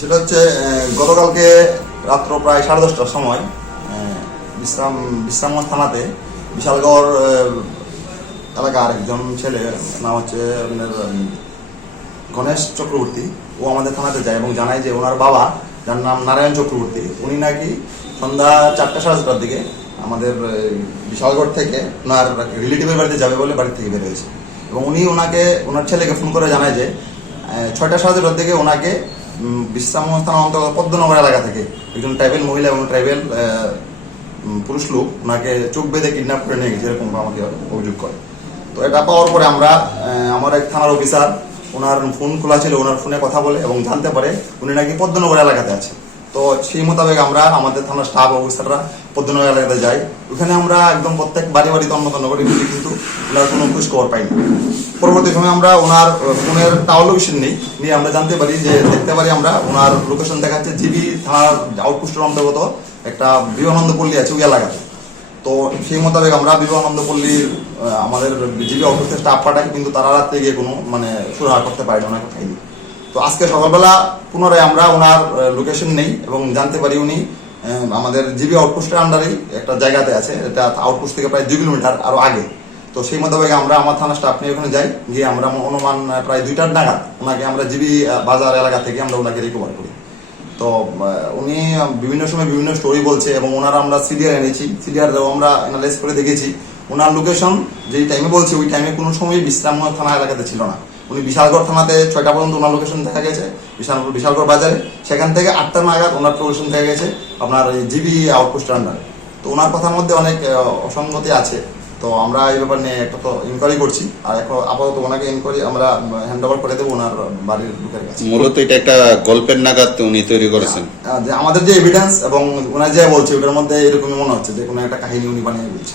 সেটা হচ্ছে গতকালকে রাত্র প্রায় 10:30টার সময় বিশ্রামগঞ্জ থানাতে বিশালগড় এলাকার একজন ছেলে, নাম হচ্ছে আপনার গণেশ চক্রবর্তী। ও আমাদের থানাতে যায় এবং জানায় যে ওনার বাবা, যার নাম নারায়ণ চক্রবর্তী, উনি নাকি সন্ধ্যা 4টা-4:30টার দিকে আমাদের বিশালগড় থেকে ওনার রিলেটিভের বাড়িতে যাবে বলে বাড়ি থেকে বের হয়েছে। এবং উনি ওনার ছেলেকে ফোন করে জানায় যে 6টা-7:30টার দিকে ওনাকে বিশ্রামগঞ্জ থানা অন্তর্গত পদ্মনগর এলাকা থেকে একজন ট্রাইবেল মহিলা এবং ট্রাইবেল পুরুষ লোক ওনাকে চোখ বেঁধে কিডন্যাপ করে নিয়ে গেছে, এরকম আমাকে অভিযোগ করে। তো এটা পাওয়ার পরে আমরা আমার এক থানার অফিসার, ওনার ফোন খোলা ছিল, ওনার ফোনে কথা বলে এবং জানতে পারে উনি নাকি পদ্মনগর এলাকাতে আছে। তো সেই মোতাবেক আমরা আমাদের থানার স্টাফ অফিসাররা পদ্মনগর এলাকাতে যাই। ওখানে আমরা একদম প্রত্যেক বাড়ি বাড়ি তন্ন করি, কিন্তু ওনার কোনো খোঁজ খবর পাইনি। পরবর্তী সময় আমরা ওনার ফোনের টাওয়ার লোকেশন নিয়ে আমরা জানতে পারি যে দেখতে পারি আমরা ওনার লোকেশন দেখাচ্ছে জিবি থানার আউটপোস্টের অন্তর্গত একটা বিবেকানন্দ পল্লী আছে ওই এলাকাতে। তো সেই মোতাবেক আমরা বিবেকানন্দ পল্লীর আমাদের জিবি আউটপোস্টের স্টাফ পাঠাই, কিন্তু তারা রাত্রে গিয়ে কোনো সুরাহা করতে পারিনি, ওনাকে পাইনি। তো আজকে সকালবেলা পুনরায় আমরা ওনার লোকেশন নেই এবং জানতে পারি উনি আমাদের জিবি আউটপোস্টের আন্ডারেই একটা জায়গাতে আছে, এটা আউটপোস্ট থেকে প্রায় 2 কিলোমিটার আরো আগে। তো সেই মোতাবেক আমরা আমার থানা স্টাফ নিয়ে ওখানে যাই, গিয়ে আমরা অনুমান প্রায় 2টার নাগাদ ওনাকে আমরা জিবি বাজার এলাকা থেকে আমরা ওনাকে রিকভার করি। তো উনি বিভিন্ন সময় বিভিন্ন স্টোরি বলছে এবং ওনারা আমরা সিডিআর এনেছি, সিডিআর আমরা অ্যানালাইজ করে দেখেছি ওনার লোকেশন যেই টাইমে বলছে ওই টাইমে কোনো সময় বিশ্রামগঞ্জ থানা এলাকাতে ছিল না। উনি বিশালগড় থানাতে 6টা পর্যন্ত ওনার লোকেশন দেখা গেছে বিশালগড় বাজারে, সেখান থেকে 8টা নাগাদ ওনার লোকেশন দেখা গেছে আপনার জিবি আউটপোস্টের আন্ডারে। তো ওনার কথার মধ্যে অনেক অসঙ্গতি আছে। তো আমরা এই ব্যাপার নিয়ে একটা তো ইনকোয়ারি করছি, আর এখন আপাতত ওনাকে ইনকোয়ারি আমরা হ্যান্ড ওভার করে দেবো ওনার বাড়ির লোকের কাছে। মূলত এটা একটা গল্পের নাগাদ উনি তৈরি করেছেন, যে আমাদের যে এভিডেন্স এবং ওনার যে বলছে ওটার মধ্যে এরকমই মনে হচ্ছে যে কোনো একটা কাহিনী উনি বানিয়ে বলছে।